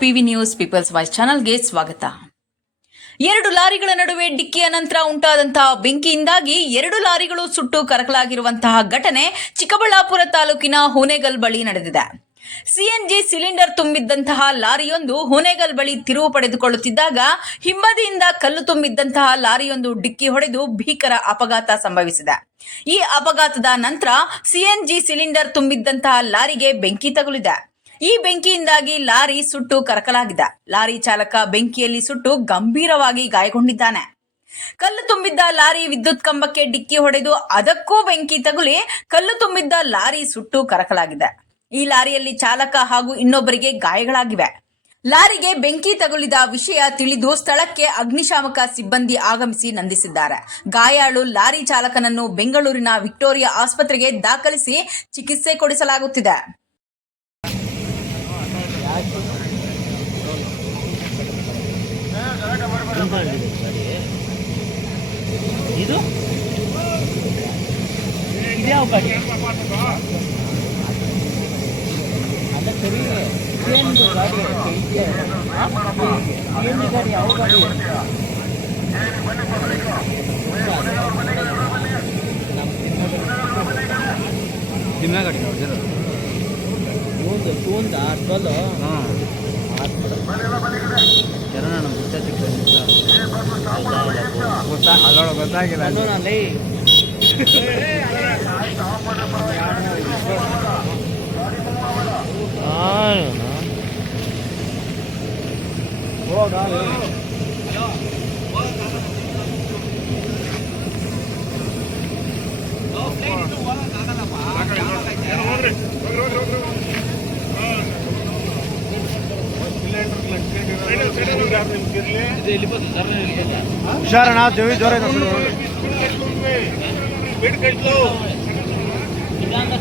PV news, people's voice ಚಾನಲ್ಗೆ ಸ್ವಾಗತ. ಎರಡು ಲಾರಿಗಳ ನಡುವೆ ಡಿಕ್ಕಿಯ ನಂತರ ಉಂಟಾದಂತಹ ಬೆಂಕಿಯಿಂದಾಗಿ ಎರಡು ಲಾರಿಗಳು ಸುಟ್ಟು ಕರಕಲಾಗಿರುವಂತಹ ಘಟನೆ ಚಿಕ್ಕಬಳ್ಳಾಪುರ ತಾಲೂಕಿನ ಹುನೆಗಲ್ ಬಳಿ ನಡೆದಿದೆ. ಸಿಎನ್ಜಿ ಸಿಲಿಂಡರ್ ತುಂಬಿದ್ದಂತಹ ಲಾರಿಯೊಂದು ಹುನೆಗಲ್ ಬಳಿ ತಿರುವು ಪಡೆದುಕೊಳ್ಳುತ್ತಿದ್ದಾಗ ಹಿಂಬದಿಯಿಂದ ಕಲ್ಲು ತುಂಬಿದ್ದಂತಹ ಲಾರಿಯೊಂದು ಡಿಕ್ಕಿ ಹೊಡೆದು ಭೀಕರ ಅಪಘಾತ ಸಂಭವಿಸಿದೆ. ಈ ಅಪಘಾತದ ನಂತರ ಸಿಎನ್ಜಿ ಸಿಲಿಂಡರ್ ತುಂಬಿದ್ದಂತಹ ಲಾರಿಗೆ ಬೆಂಕಿ ತಗುಲಿದೆ. ಈ ಬೆಂಕಿಯಿಂದಾಗಿ ಲಾರಿ ಸುಟ್ಟು ಕರಕಲಾಗಿದೆ. ಲಾರಿ ಚಾಲಕ ಬೆಂಕಿಯಲ್ಲಿ ಸುಟ್ಟು ಗಂಭೀರವಾಗಿ ಗಾಯಗೊಂಡಿದ್ದಾನೆ. ಕಲ್ಲು ತುಂಬಿದ್ದ ಲಾರಿ ವಿದ್ಯುತ್ ಕಂಬಕ್ಕೆ ಡಿಕ್ಕಿ ಹೊಡೆದು ಅದಕ್ಕೂ ಬೆಂಕಿ ತಗುಲಿ ಕಲ್ಲು ತುಂಬಿದ್ದ ಲಾರಿ ಸುಟ್ಟು ಕರಕಲಾಗಿದೆ. ಈ ಲಾರಿಯಲ್ಲಿ ಚಾಲಕ ಹಾಗೂ ಇನ್ನೊಬ್ಬರಿಗೆ ಗಾಯಗಳಾಗಿವೆ. ಲಾರಿಗೆ ಬೆಂಕಿ ತಗುಲಿದ ವಿಷಯ ತಿಳಿದು ಸ್ಥಳಕ್ಕೆ ಅಗ್ನಿಶಾಮಕ ಸಿಬ್ಬಂದಿ ಆಗಮಿಸಿ ನಂದಿಸಿದ್ದಾರೆ. ಗಾಯಾಳು ಲಾರಿ ಚಾಲಕನನ್ನು ಬೆಂಗಳೂರಿನ ವಿಕ್ಟೋರಿಯಾ ಆಸ್ಪತ್ರೆಗೆ ದಾಖಲಿಸಿ ಚಿಕಿತ್ಸೆ ಕೊಡಿಸಲಾಗುತ್ತಿದೆ. 금발 자리에. 이도? 이대하고까지. அந்த பெரிய கேண்டு காடி இருக்கு இங்கே கேண்டு காடி அவங்க காடி இருக்கு બતા હલણ બતા કે રાજુ ના લઈ. હા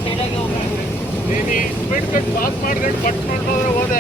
ಸೈಡಾಗಿ ಹೋಗ್ಬೇಕು ನೀನು ಬೆಡ್ ಕಟ್ ಪಾಸ್ ಮಾಡ್ಕೊಂಡು ಬಟ್ ಮಾಡ್ಕೊಂಡ್ರೆ ಹೋದೆ.